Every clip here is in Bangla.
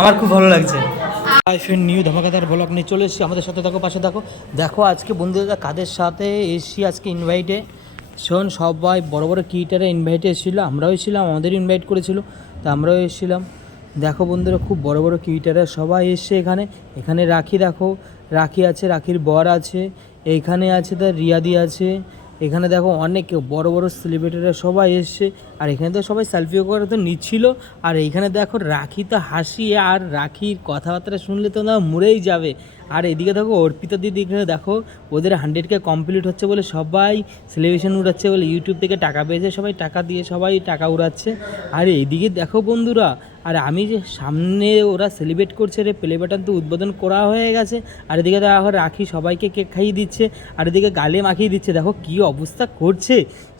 আমার খুব ভালো লাগছে। আইফোন নিউ ধামাকাদার ব্লগ নিয়ে চলে এসেছি, আমাদের সাথে থাকো, পাশে থাকো। দেখো আজকে বন্ধুরা কাদের সাথে এসেছি আজকে ইনভাইটে। শোন, সবাই বড় বড় ক্রিয়েটারে ইনভাইটে এসেছিলো, আমরাও এসেছিলাম, আমাদের ইনভাইট করেছিল, তো আমরাও এসেছিলাম। দেখো বন্ধুরা খুব বড় বড় ক্রিয়েটাররা সবাই এসছে এখানে। এখানে রাখি, দেখো রাখি আছে, রাখির বর আছে, এইখানে আছে তার রিয়াদি আছে, এখানে দেখো অনেক বড় বড় সেলিব্রিটিরা সবাই এসছে। আর এখানে তো সবাই সেলফি করে তো নিচ্ছিল। আর এইখানে দেখো রাখি তো হাসি, আর রাখির কথাবার্তা শুনলে তো না মরেই যাবে। আর এদিকে দেখো অর্পিতা দিদি, দেখো ওদের 100K কমপ্লিট হচ্ছে বলে সবাই সেলিব্রেশন উড়াচ্ছে, বলে ইউটিউব থেকে টাকা পেয়েছে, সবাই টাকা দিয়ে সবাই টাকা উড়াচ্ছে। আর এইদিকে দেখো বন্ধুরা, আর আমি যে সামনে ওরা সেলিব্রেট করছে রে, প্লে বাটন তো উদ্বোধন করা হয়ে গেছে। আর এদিকে দেখো রাখি সবাইকে কেক খাইয়ে দিচ্ছে, আর এদিকে গালে মাখিয়ে দিচ্ছে। দেখো কী অবস্থা করছে,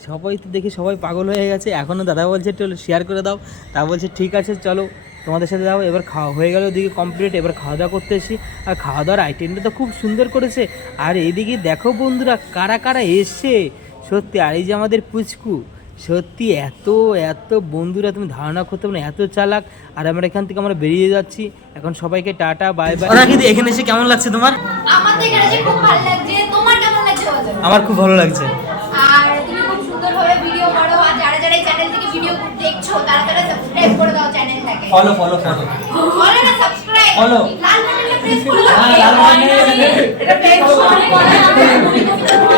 সবাই তো দেখে সবাই পাগল হয়ে গেছে। এখনও দাদা বলছে একটু শেয়ার করে দাও, তা বলছে ঠিক আছে চলো তোমাদের সাথে যাও। এবার খাওয়া হয়ে গেল ওদিকে কমপ্লিট, এবার খাওয়া দাওয়া করতে এসি। আর খাওয়া দাওয়ার আইটেমটা তো খুব সুন্দর করেছে। আর এইদিকে দেখো বন্ধুরা কারা কারা এসছে সত্যি। আর এই যে আমাদের পুচকু, সত্যি এত এত বন্ধুরা তুমি ধারণা করতে পারো না, এত চালাক। আর আমরা এখান থেকে আমরা বেরিয়ে যাচ্ছি এখন, সবাইকে টাটা বাই বাই। রাখি, এখানে এসে কেমন লাগছে তোমার? আমাদের এখানে এসে খুব ভালো লাগছে, তোমার কেমন লাগছে? আমার খুব ভালো লাগছে। আর তুমি খুব সুন্দরভাবে ভিডিও করো, আর যারা যারা এই চ্যানেল থেকে ভিডিও দেখছো তারা তারা সাবস্ক্রাইব করে দাও চ্যানেলটাকে। ফলো না সাবস্ক্রাইব, ফলো লাল বাটনটা প্রেস করে দাও। লাল বাটন এটা প্রেস করে